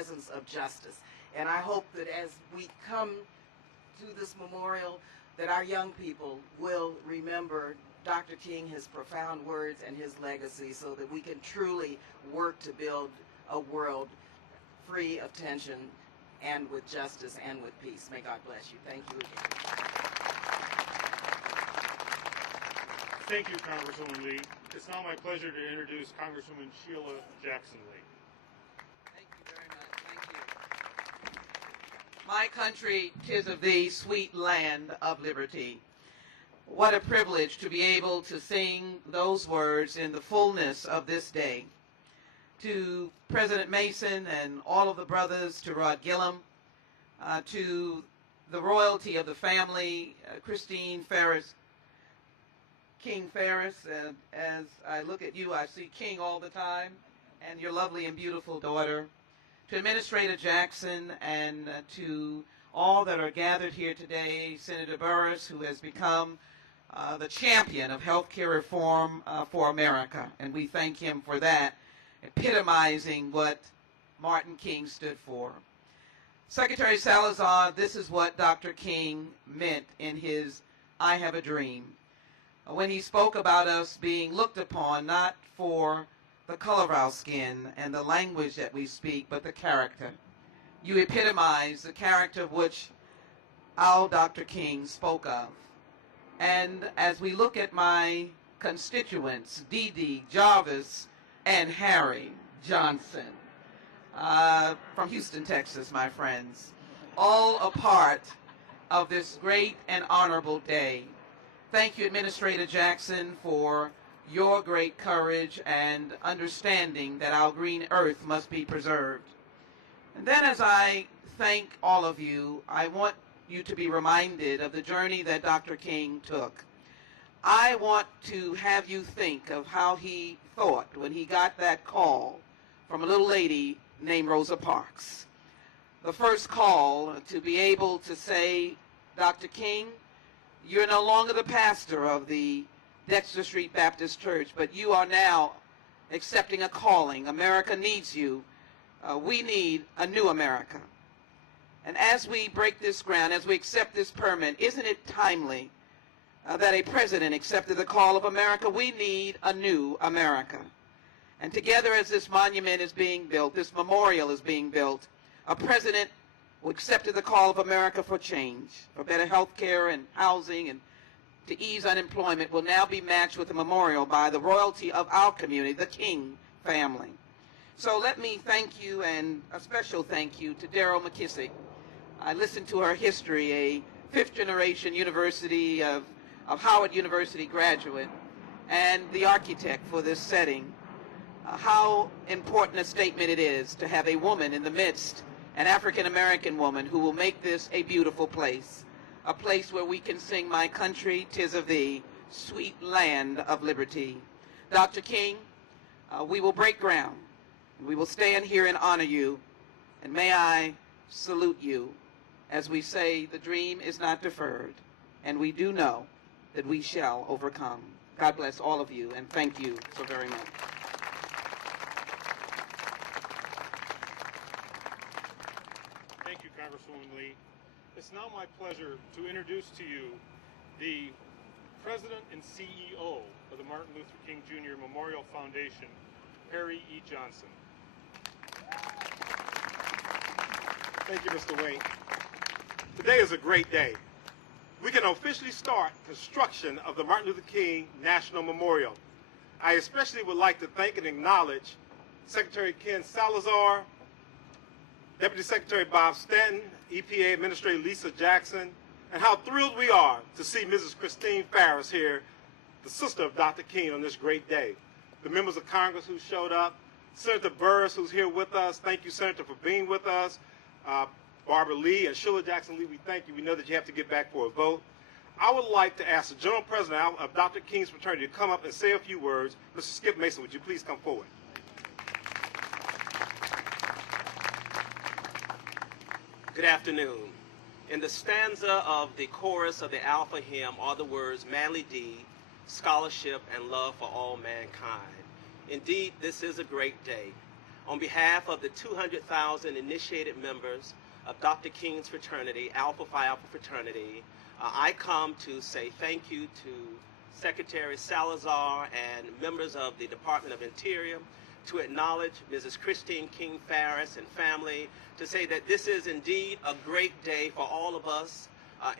presence of justice. And I hope that as we come to this memorial, that our young people will remember Dr. King, his profound words, and his legacy, so that we can truly work to build a world free of tension and with justice and with peace. May God bless you. Thank you again. Thank you, Congresswoman Lee. It's now my pleasure to introduce Congresswoman Sheila Jackson Lee. Thank you very much. Thank you. My country, 'tis of thee, sweet land of liberty. What a privilege to be able to sing those words in the fullness of this day. To President Mason and all of the brothers, to Rod Gillum, to the royalty of the family, Christine Ferris, King Ferris, and as I look at you, I see King all the time, and your lovely and beautiful daughter. To Administrator Jackson, and to all that are gathered here today, Senator Burris, who has become the champion of healthcare reform for America, and we thank him for that, epitomizing what Martin King stood for. Secretary Salazar, this is what Dr. King meant in his I Have a Dream, when he spoke about us being looked upon not for the color of our skin and the language that we speak, but the character. You epitomize the character of which our Dr. King spoke of. And as we look at my constituents, Dee Dee, Jarvis, and Harry Johnson, from Houston, Texas, my friends, all a part of this great and honorable day. Thank you, Administrator Jackson, for your great courage and understanding that our green earth must be preserved. And then as I thank all of you, I want you to be reminded of the journey that Dr. King took. I want to have you think of how he thought when he got that call from a little lady named Rosa Parks. The first call to be able to say, Dr. King, you're no longer the pastor of the Dexter Street Baptist Church, but you are now accepting a calling. America needs you. We need a new America. And as we break this ground, as we accept this permit, isn't it timely that a president accepted the call of America? We need a new America. And together, as this monument is being built, this memorial is being built, a president who accepted the call of America for change, for better health care and housing, and to ease unemployment, will now be matched with a memorial by the royalty of our community, the King family. So let me thank you, and a special thank you to Daryl McKissick. I listened to her history, a fifth-generation University of Howard University graduate, and the architect for this setting. How important a statement it is to have a woman in the midst, an African-American woman, who will make this a beautiful place, a place where we can sing My Country, 'Tis of Thee, Sweet Land of Liberty. Dr. King, we will break ground. We will stand here and honor you, and may I salute you as we say the dream is not deferred, and we do know that we shall overcome. God bless all of you, and thank you so very much. Thank you, Congresswoman Lee. It's now my pleasure to introduce to you the President and CEO of the Martin Luther King Jr. Memorial Foundation, Harry E. Johnson. Thank you, Mr. Wayne. Today is a great day. We can officially start construction of the Martin Luther King National Memorial. I especially would like to thank and acknowledge Secretary Ken Salazar, Deputy Secretary Bob Stanton, EPA Administrator Lisa Jackson, and how thrilled we are to see Mrs. Christine Ferris here, the sister of Dr. King, on this great day. The members of Congress who showed up, Senator Burris, who's here with us. Thank you, Senator, for being with us. Barbara Lee and Sheila Jackson Lee, we thank you. We know that you have to get back for a vote. I would like to ask the General President of Dr. King's fraternity to come up and say a few words. Mr. Skip Mason, would you please come forward? Good afternoon. In the stanza of the chorus of the Alpha hymn are the words manly deed, scholarship, and love for all mankind. Indeed, this is a great day. on behalf of the 200,000 initiated members of Dr. King's fraternity, Alpha Phi Alpha Fraternity, I come to say thank you to Secretary Salazar and members of the Department of Interior, to acknowledge Mrs. Christine King Farris and family, to say that this is indeed a great day for all of us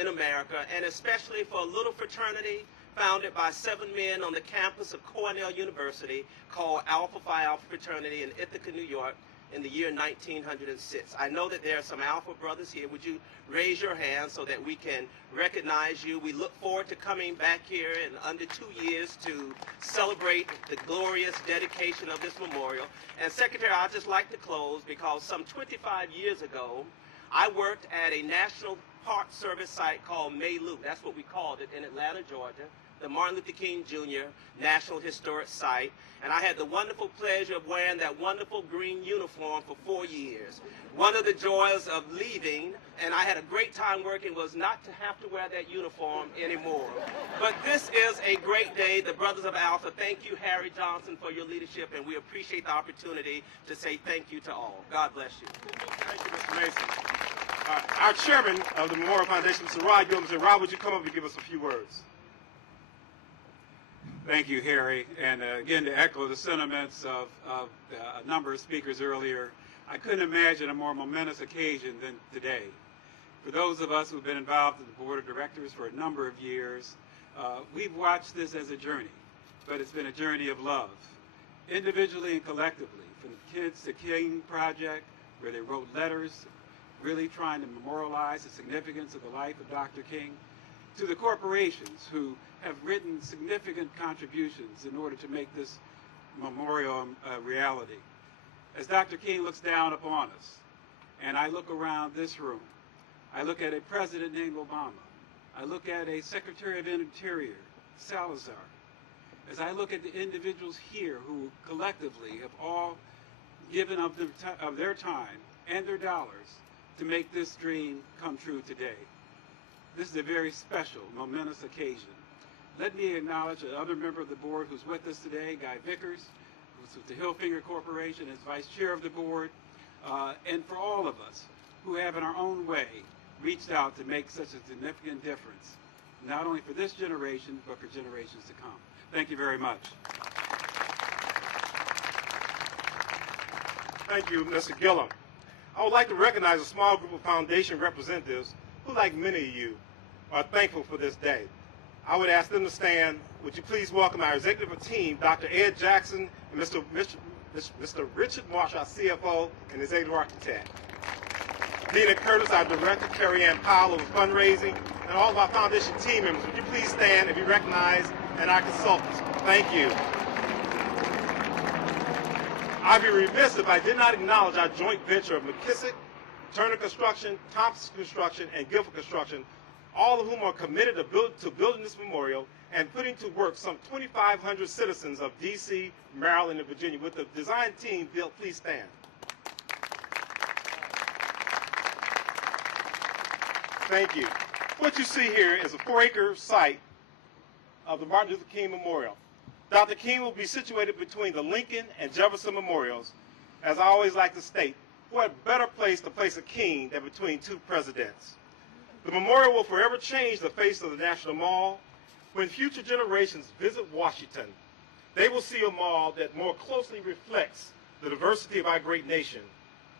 in America, and especially for a little fraternity founded by 7 men on the campus of Cornell University called Alpha Phi Alpha Fraternity in Ithaca, New York in the year 1906. I know that there are some Alpha brothers here. Would you raise your hand so that we can recognize you? We look forward to coming back here in under 2 years to celebrate the glorious dedication of this memorial. And Secretary, I'd just like to close because some 25 years ago, I worked at a National Park Service site called Maylu. That's what we called it in Atlanta, Georgia, the Martin Luther King Jr. National Historic Site. And I had the wonderful pleasure of wearing that wonderful green uniform for 4 years. One of the joys of leaving, and I had a great time working, was not to have to wear that uniform anymore. But this is a great day. The Brothers of Alpha, thank you, Harry Johnson, for your leadership, and we appreciate the opportunity to say thank you to all. God bless you. Thank you, Mr. Mason. Our chairman of the Memorial Foundation, Mr. Rod Gilman. Rod, would you come up and give us a few words? Thank you, Harry. And again, to echo the sentiments of a number of speakers earlier, I couldn't imagine a more momentous occasion than today. For those of us who've been involved in the board of directors for a number of years, we've watched this as a journey, but it's been a journey of love, individually and collectively, from the Kids to King project, where they wrote letters, really trying to memorialize the significance of the life of Dr. King, to the corporations who have written significant contributions in order to make this memorial a reality. As Dr. King looks down upon us, and I look around this room, I look at a president named Obama, I look at a Secretary of Interior, Salazar, as I look at the individuals here who collectively have all given of their time and their dollars to make this dream come true today. This is a very special, momentous occasion. Let me acknowledge another member of the board who's with us today, Guy Vickers, who's with the Hillfinger Corporation as vice chair of the board, and for all of us who have in our own way reached out to make such a significant difference, not only for this generation, but for generations to come. Thank you very much. Thank you, Mr. Gillum. I would like to recognize a small group of foundation representatives who, like many of you, are thankful for this day. I would ask them to stand. Would you please welcome our executive team, Dr. Ed Jackson and Mr. Richard Marsh, our CFO and executive architect. Dina Curtis, our director, Carrie Ann Powell of fundraising, and all of our foundation team members. Would you please stand and be recognized, and our consultants. Thank you. I'd be remiss if I did not acknowledge our joint venture of McKissick, Turner Construction, Thompson Construction, and Guilford Construction, all of whom are committed to building this memorial and putting to work some 2,500 citizens of D.C., Maryland, and Virginia. With the design team built, please stand. Thank you. What you see here is a 4-acre site of the Martin Luther King Memorial. Dr. King will be situated between the Lincoln and Jefferson Memorials. As I always like to state, what better place to place a king than between two presidents? The memorial will forever change the face of the National Mall. When future generations visit Washington, they will see a mall that more closely reflects the diversity of our great nation.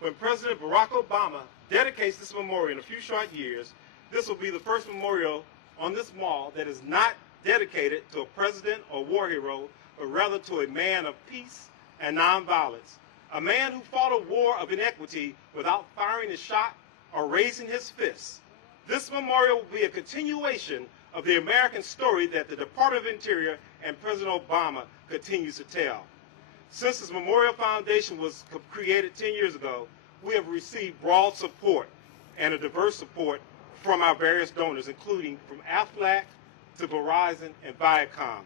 When President Barack Obama dedicates this memorial in a few short years, this will be the first memorial on this mall that is not dedicated to a president or war hero, but rather to a man of peace and nonviolence, a man who fought a war of inequity without firing a shot or raising his fists. This memorial will be a continuation of the American story that the Department of Interior and President Obama continues to tell. Since this Memorial Foundation was created 10 years ago, we have received broad support and a diverse support from our various donors, including from Aflac to Verizon and Viacom.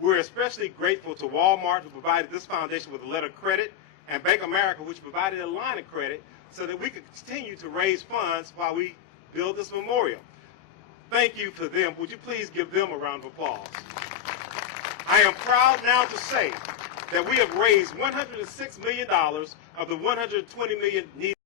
We're especially grateful to Walmart, who provided this foundation with a letter of credit, and Bank of America, which provided a line of credit so that we could continue to raise funds while we build this memorial. Thank you for them. Would you please give them a round of applause? I am proud now to say that we have raised $106 million of the $120 million needed